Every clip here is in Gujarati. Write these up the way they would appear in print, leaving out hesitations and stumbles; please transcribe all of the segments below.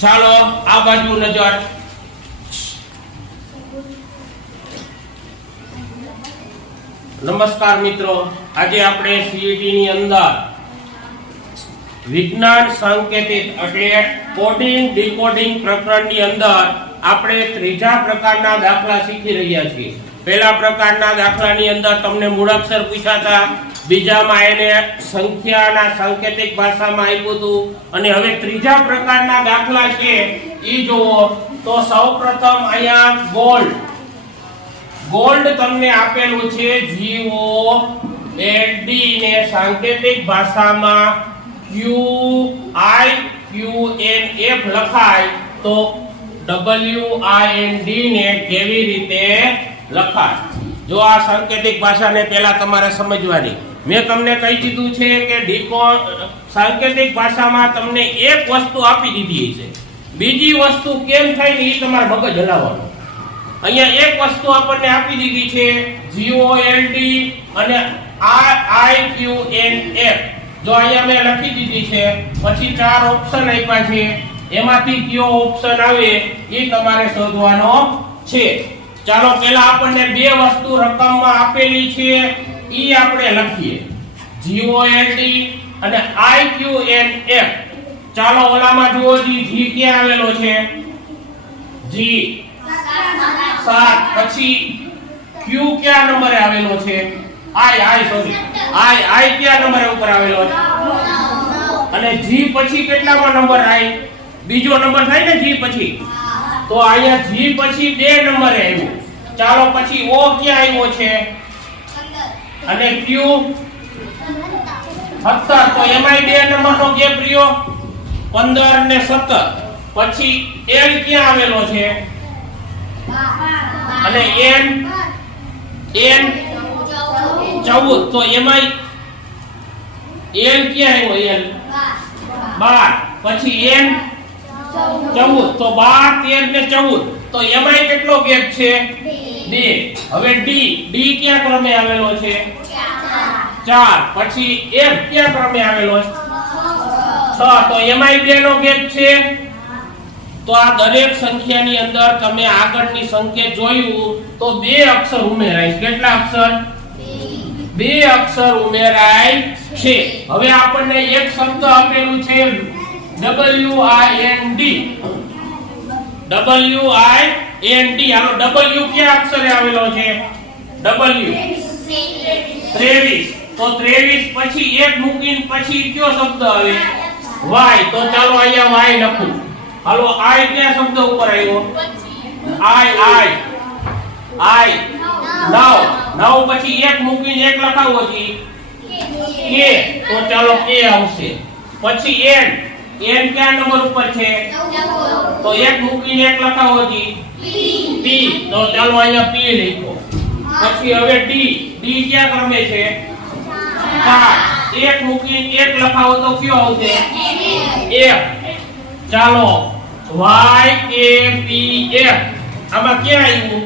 ચાલો આ બાજુ નજર. નમસ્કાર મિત્રો, આજે આપણે સીઈટી ની અંદર વિજ્ઞાન સાંકેતિક એટલે કોડિંગ ડીકોડિંગ પ્રકરણની અંદર આપણે ત્રીજા પ્રકારના દાખલા શીખી રહ્યા છીએ. પહેલા પ્રકારના દાખલાની અંદર તમને મૂળાક્ષર પૂછ્યા હતા, બીજામાં એને સંખ્યાના સાંકેતિક ભાષામાં આપ્યું હતું, અને હવે ત્રીજા પ્રકારના દાખલા છે ઈ જુઓ. તો સૌપ્રથમ અહીંયા ગોલ્ડ તમને આપેલું છે, GOLD ને સાંકેતિક ભાષામાં QIQNF લખાય તો WIND ને કેવી રીતે લખાય? જો આ સાંકેતિક ભાષાને પહેલા તમારે સમજવાની. મેં તમને કહી દીધું છે કે સાંકેતિક ભાષામાં તમને એક વસ્તુ આપી દીધી છે, બીજી વસ્તુ કેમ થાય ને એ તમારે મગજ હલાવવાનું. અહીંયા એક વસ્તુ આપણને આપી દીધી છે GOLD અને IQNF. જો અહીંયા મેં લખી દીધી છે, પછી 4 ઓપ્શન આપ્યા છે, એમાંથી કયો ઓપ્શન આવે એ તમારે શોધવાનો છે. ચાલો પહેલા આપણને બે વસ્તુ રકમમાં આપેલી છે ઈ આપણે લખીએ, GOLD અને IQNF. ચાલો ઓલામાં જુઓ, G ક્યાં આવેલો છે? G 7. પછી Q ક્યાં નંબરે આવેલો છે? I ક્યાં નંબરે ઉપર આવેલો છે? અને G પછી કેટલામાં નંબર આવે? બીજો નંબર થાય ને G પછી, તો અહીંયા G પછી 2 નંબરે આવ્યો. ચાલો પછી O ક્યાં આવ્યો છે? અને Q 17, તો એમાંય 2 નંબરનો ગેપ રહ્યો, 15 ને 17. પછી L ક્યાં આવેલો છે? અને N 14, તો એમાંય L ક્યાં આવ્યો? L 12. પછી N 14, તો 12, 13 ને 14, તો એમાંય કેટલો ગેપ છે? 2. હવે D ક્યાં ક્રમે આવેલો છે? 4. પછી F ક્યાં ક્રમે આવેલો છે? 6, તો એમાંય 2 નો ગેપ છે. તો આ દરેક સંખ્યાની અંદર તમે આગળની સંકેત જોયું તો 2 અક્ષર ઉમેરાય. કેટલા અક્ષર? 2 અક્ષર ઉમેરાય છે. હવે આપણને એક શબ્દ આપેલું છે WIND. હાલો, W ક્યાં અક્ષરે આવેલો છે? W 23. તો 23 પછી એક મૂકીને પછી કયો શબ્દ આવે? Y. તો ચાલો અહીંયા Y લખું. હાલો, I ક્યાં શબ્દ ઉપર આવ્યો? I 9 પછી એક મૂકીને એક લખાવો છે K. તો ચાલો K આવશે. પછી N ક્યાં નંબર ઉપર છે? તો એક મૂકીને એક લખાવો છે P. તો ચાલો અહીંયા P લખો. પછી હવે D ક્યાં ક્રમે છે? 4. એક મૂકીને એક લખાવો તો કયો આવશે? F. ચાલો YKPF. આમાં ક્યાં આવ્યું?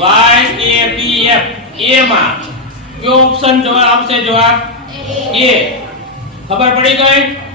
YKPF. એમાં કયો ઓપ્શન જવાબ આવશે? જવાબ A. ખબર પડી ગઈ?